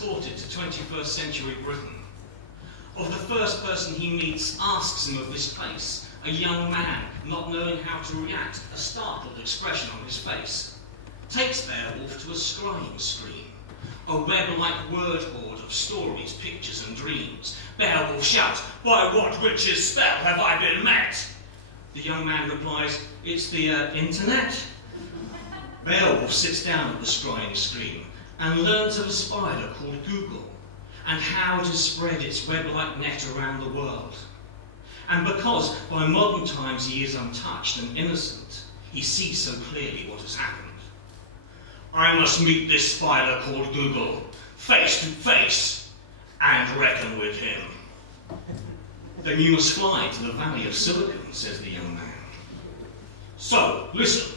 transported to 21st century Britain. Of the first person he meets, asks him of this place, a young man, not knowing how to react, a startled expression on his face. Takes Beowulf to a scrying screen, a web-like word hoard of stories, pictures and dreams. Beowulf shouts, "By what witch's spell have I been met?" The young man replies, "It's the internet." Beowulf sits down at the scrying screen and learns of a spider called Google and how to spread its web-like net around the world. And because by modern times he is untouched and innocent, he sees so clearly what has happened. "I must meet this spider called Google, face to face, and reckon with him." "Then you must fly to the Valley of Silicon," says the young man. So, listen.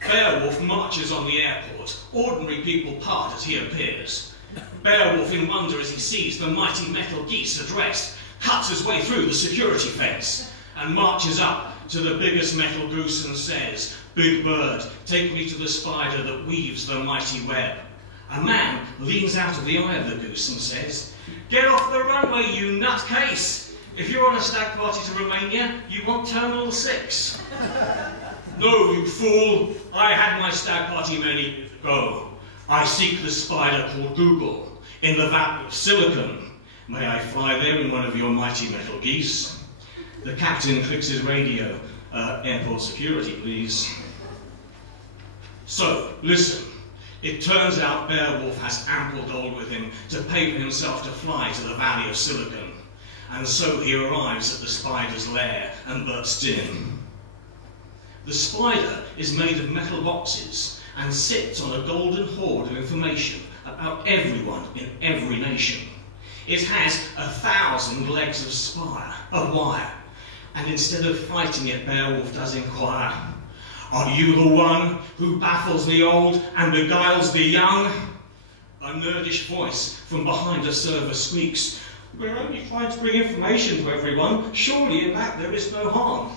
Beowulf marches on the airport. Ordinary people part as he appears. Beowulf in wonder as he sees the mighty metal geese addressed, cuts his way through the security fence and marches up to the biggest metal goose and says, "Big bird, take me to the spider that weaves the mighty web." A man leans out of the eye of the goose and says, "Get off the runway, you nutcase. If you're on a stag party to Romania, you want Terminal 6. "No, you fool. I had my stag party many years ago. I seek the spider called Google in the Valley of Silicon. May I fly there in one of your mighty metal geese?" The captain clicks his radio. "Airport security, please." So, listen. It turns out Beowulf has ample gold with him to pay for himself to fly to the Valley of Silicon. And so he arrives at the spider's lair and bursts in. The spider is made of metal boxes and sits on a golden hoard of information about everyone in every nation. It has 1,000 legs of wire, and instead of fighting it, Beowulf does inquire, "Are you the one who baffles the old and beguiles the young?" A nerdish voice from behind a server squeaks, "We're only trying to bring information to everyone. Surely in that there is no harm."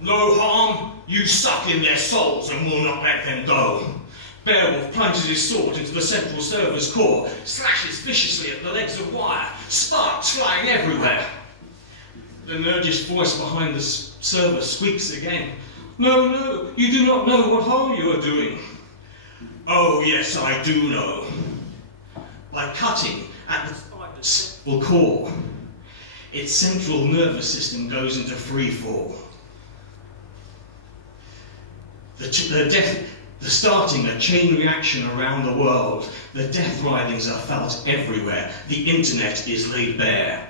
"No harm? You suck in their souls and will not let them go." Beowulf plunges his sword into the central server's core, slashes viciously at the legs of wire, sparks flying everywhere. The nerdish voice behind the server squeaks again, "No, no, you do not know what harm you are doing." "Oh, yes, I do know. By cutting at the spider's central core, its central nervous system goes into free fall. Starting a chain reaction around the world. The death writhings are felt everywhere. The internet is laid bare.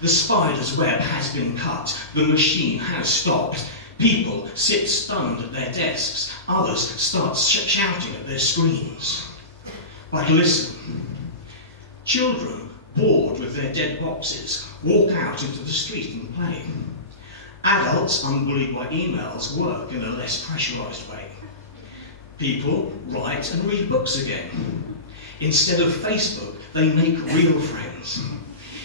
The spider's web has been cut. The machine has stopped. People sit stunned at their desks. Others start shouting at their screens. But listen. Children, bored with their dead boxes, walk out into the street and play. Adults, unbullied by emails, work in a less pressurised way. People write and read books again. Instead of Facebook, they make real friends.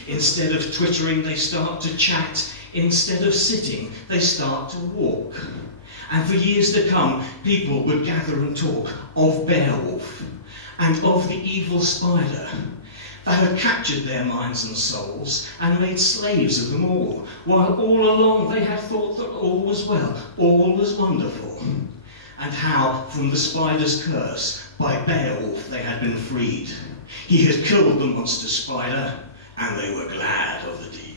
Instead of twittering, they start to chat. Instead of sitting, they start to walk. And for years to come, people would gather and talk of Beowulf and of the evil spider that had captured their minds and souls and made slaves of them all, while all along they had thought that all was well, all was wonderful, and how from the spider's curse by Beowulf they had been freed. He had killed the monster spider, and they were glad of the deed.